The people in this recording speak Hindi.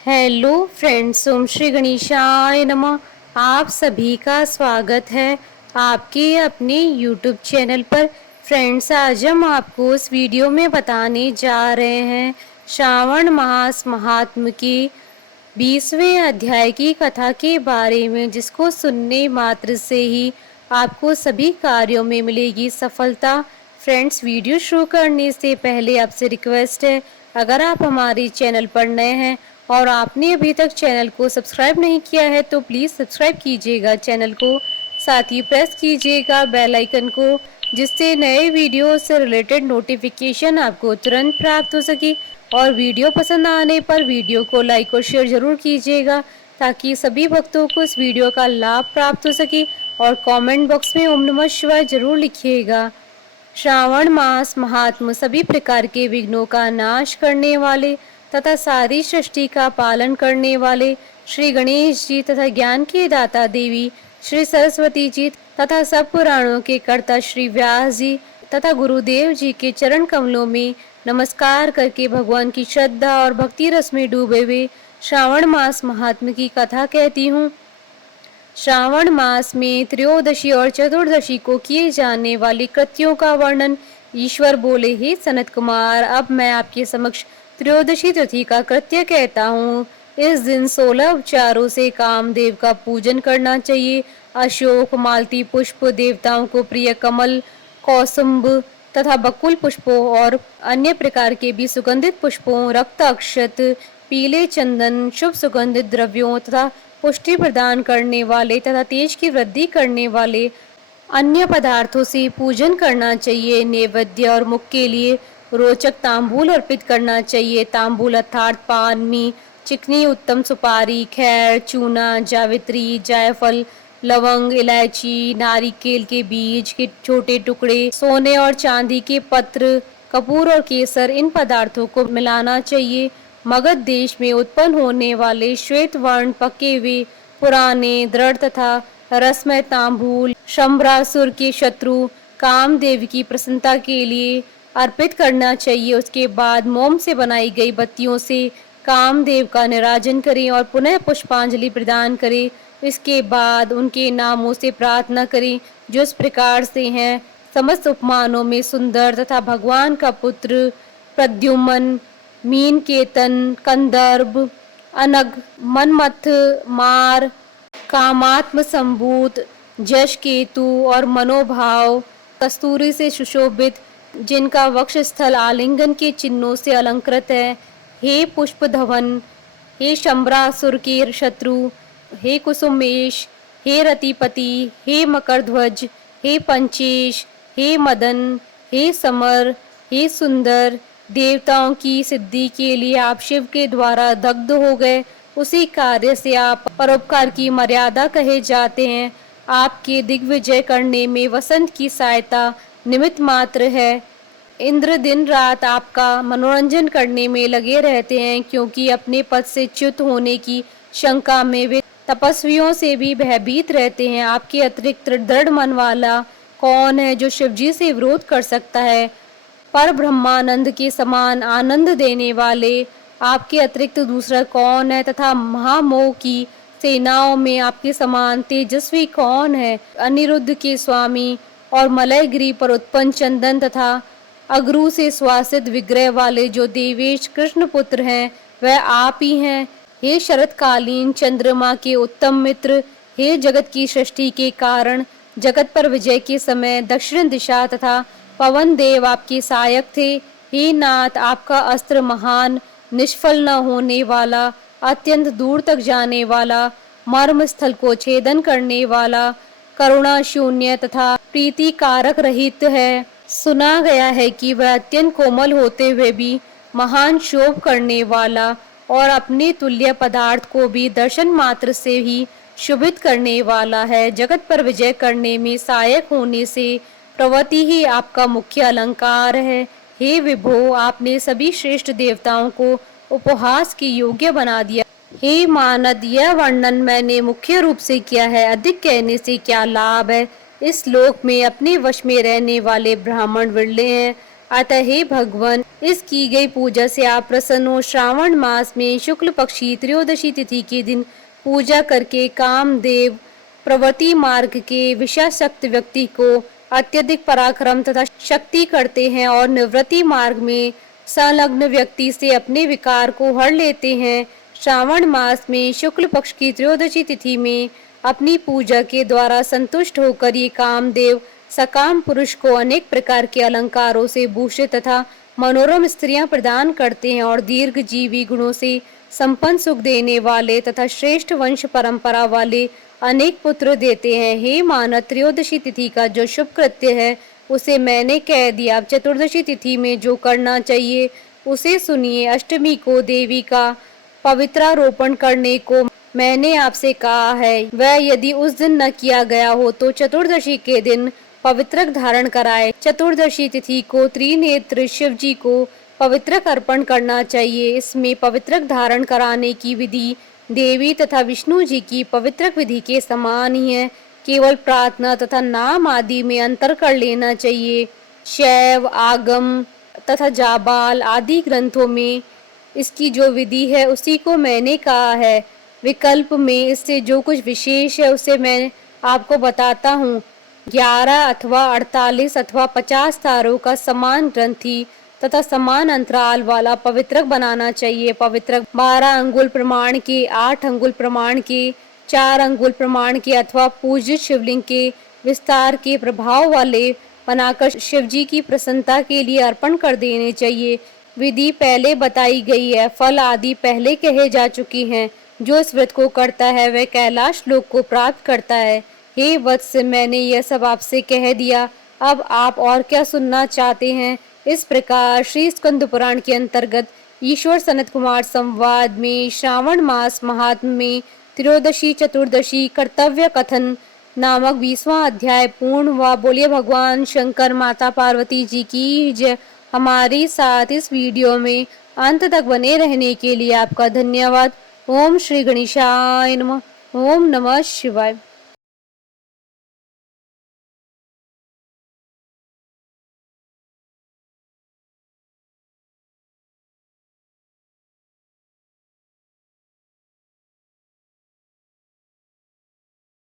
हेलो फ्रेंड्स, ओम श्री गणेशाय नमः। आप सभी का स्वागत है आपके अपने यूट्यूब चैनल पर। फ्रेंड्स, आज हम आपको इस वीडियो में बताने जा रहे हैं श्रावण मास महात्म के 20वें अध्याय की कथा के बारे में, जिसको सुनने मात्र से ही आपको सभी कार्यों में मिलेगी सफलता। फ्रेंड्स, वीडियो शुरू करने से पहले आपसे रिक्वेस्ट है, अगर आप हमारे चैनल पर नए हैं और आपने अभी तक चैनल को सब्सक्राइब नहीं किया है तो प्लीज़ सब्सक्राइब कीजिएगा चैनल को। साथ ही प्रेस कीजिएगा बेल आइकन को, जिससे नए वीडियो से रिलेटेड नोटिफिकेशन आपको तुरंत प्राप्त हो सके। और वीडियो पसंद आने पर वीडियो को लाइक और शेयर ज़रूर कीजिएगा, ताकि सभी भक्तों को इस वीडियो का लाभ प्राप्त हो सके। और कमेंट बॉक्स में ओम नमः शिवाय जरूर लिखिएगा। श्रावण मास महात्म सभी प्रकार के विघ्नों का नाश करने वाले तथा सारी सृष्टि का पालन करने वाले श्री गणेश जी तथा ज्ञान के दाता देवी श्री सरस्वती जी तथा सब पुराणों के कर्ता श्री व्यास जी तथा गुरुदेव जी के चरण कमलों में नमस्कार करके भगवान की श्रद्धा और भक्ति रस में डूबे हुए श्रावण मास महात्म की कथा कहती हूँ। श्रावण मास में त्रयोदशी और चतुर्दशी को किए जाने वाले कृत्यों का वर्णन ईश्वर बोले, हे सनत कुमार, अब मैं आपके समक्ष त्रयोदशी तिथि का कृत्य कहता हूँ। इस दिन 16 उपचारों से कामदेव का पूजन करना चाहिए। अशोक, मालती पुष्प, देवताओं को प्रिय कमल, कौसुम्भ तथा बकुल पुष्पों और अन्य प्रकार के भी सुगंधित पुष्पों, रक्त अक्षत, पीले चंदन, शुभ सुगंधित द्रव्यों तथा पुष्टि प्रदान करने वाले तथा तेज की वृद्धि करने वाले अन्य पदार्थों से पूजन करना चाहिए। नैवेद्य और मुख के लिए रोचक तांबूल अर्पित करना चाहिए। तांबूल अर्थात पान में चिकनी उत्तम सुपारी, खैर, चूना, जावित्री, जायफल, लवंग, इलायची, नारिकेल के बीज के छोटे टुकड़े, सोने और चांदी के पत्र, कपूर और केसर, इन पदार्थों को मिलाना चाहिए। मगध देश में उत्पन्न होने वाले श्वेत वर्ण पके हुए पुराने दृढ़ तथा रसमय तांबूल शंभरासुर के शत्रु कामदेव की प्रसन्नता के लिए अर्पित करना चाहिए। उसके बाद मोम से बनाई गई बत्तियों से कामदेव का निराजन करें और पुनः पुष्पांजलि प्रदान करें। इसके बाद उनके नामों से प्रार्थना करें, जो इस प्रकार से हैं: समस्त उपमानों में सुंदर तथा भगवान का पुत्र प्रद्युम्न, मीन केतन, कंदर्भ, अनग, मनमथ, मार, कामात्म संभूत, जश केतु और मनोभाव, कस्तूरी से सुशोभित, जिनका वक्ष स्थल आलिंगन के चिन्हों से अलंकृत है। हे पुष्प धवन, हे शंभरासुर के शत्रु, हे कुसुमेश, हे रतिपति, हे मकरध्वज, हे पंचेश, हे मदन, हे समर, हे सुंदर, देवताओं की सिद्धि के लिए आप शिव के द्वारा दग्ध हो गए, उसी कार्य से आप परोपकार की मर्यादा कहे जाते हैं। आपके दिग्विजय करने में वसंत की सहायता निमित्त मात्र है। इंद्र दिन रात आपका मनोरंजन करने में लगे रहते हैं, क्योंकि अपने पद से च्युत होने की शंका में वे तपस्वियों से भी भयभीत रहते हैं। आपके अतिरिक्त दृढ़ मन वाला कौन है जो शिवजी से विरोध कर सकता है? पर ब्रह्मानंद के समान आनंद देने वाले आपके अतिरिक्त दूसरा कौन है? तथा महामोह की सेनाओं में आपके समान तेजस्वी कौन है? अनिरुद्ध के स्वामी और मलयगिरी पर उत्पन्न चंदन तथा अगरू से स्वासित विग्रह वाले जो देवेश कृष्ण पुत्र हैं, वह आप ही हैं। हे शरतकालीन चंद्रमा के उत्तम मित्र, हे जगत की सृष्टि के कारण, जगत पर विजय के समय दक्षिण दिशा तथा पवन देव आपके सहायक थे। हे नाथ, आपका अस्त्र महान, निष्फल न होने वाला, अत्यंत दूर तक जाने वाला, मर्म स्थल को छेदन करने वाला, करुणा शून्य तथा प्रीति कारक रहित है। सुना गया है कि वह अत्यंत कोमल होते हुए भी महान शोभ करने वाला और अपने तुल्य पदार्थ को भी दर्शन मात्र से ही शुभित करने वाला है। जगत पर विजय करने में सहायक होने से प्रवृत्ति ही आपका मुख्य अलंकार है। हे विभो, आपने सभी श्रेष्ठ देवताओं को उपहास के योग्य बना दिया। हे मानद, यह वर्णन मैंने मुख्य रूप से किया है, अधिक कहने से क्या लाभ है? इस लोक में अपने वश में रहने वाले ब्राह्मण विरले हैं। अतः हे भगवान, इस की गई पूजा से आप प्रसन्न हो। श्रावण मास में शुक्ल पक्षी त्रयोदशी तिथि के दिन पूजा करके कामदेव प्रवृत्ति मार्ग के विषयासक्त व्यक्ति को अत्यधिक पराक्रम तथा शक्ति करते हैं और निवृत्ति मार्ग में संलग्न व्यक्ति से अपने विकार को हर लेते हैं। श्रावण मास में शुक्ल पक्ष की त्रयोदशी तिथि में अपनी पूजा के द्वारा संतुष्ट होकर ये कामदेव सकाम पुरुष को अनेक प्रकार के अलंकारों से भूषित तथा मनोरम स्त्रियां प्रदान करते हैं और दीर्घजीवी गुणों से संपन्न सुख देने वाले तथा श्रेष्ठ वंश परंपरा वाले अनेक पुत्र देते हैं। हे मानव, त्रयोदशी तिथि का जो शुभ कृत्य है उसे मैंने कह दिया। अब चतुर्दशी तिथि में जो करना चाहिए उसे सुनिए। अष्टमी को देवी का पवित्रारोपण करने को मैंने आपसे कहा है। वह यदि उस दिन न किया गया हो तो चतुर्दशी के दिन पवित्रक धारण कराए। चतुर्दशी तिथि को त्रिनेत्र शिव जी को पवित्रक अर्पण करना चाहिए। इसमें पवित्रक धारण कराने की विधि देवी तथा विष्णु जी की पवित्रक विधि के समान ही है। केवल प्रार्थना तथा नाम आदि में अंतर कर लेना चाहिए। शैव, आगम तथा जाबाल आदि ग्रंथों में इसकी जो विधि है उसी को मैंने कहा है। विकल्प में इससे जो कुछ विशेष है उसे मैं आपको बताता हूँ। 11 अथवा 48 अथवा 50 तारों का समान ग्रंथि तथा समान अंतराल वाला पवित्रक बनाना चाहिए। पवित्रक 12 अंगुल प्रमाण के, 8 अंगुल प्रमाण के, 4 अंगुल प्रमाण के अथवा पूजित शिवलिंग के विस्तार के प्रभाव वाले बनाकर शिव जी की प्रसन्नता के लिए अर्पण कर देने चाहिए। विधि पहले बताई गई है, फल आदि पहले कहे जा चुकी हैं। जो इस व्रत को करता है वह कैलाश लोक को प्राप्त करता है। हे वत्स, मैंने यह सब आपसे कह दिया, अब आप और क्या सुनना चाहते हैं? इस प्रकार श्री स्कंद पुराण के अंतर्गत ईश्वर सनत कुमार संवाद में श्रावण मास महात्म्य में त्रयोदशी चतुर्दशी कर्तव्य कथन नामक 20वां अध्याय पूर्ण हुआ। बोलिए भगवान शंकर माता पार्वती जी की जय। हमारे साथ इस वीडियो में अंत तक बने रहने के लिए आपका धन्यवाद। ओम श्री गणेशाय नमः। ओम नमः शिवाय।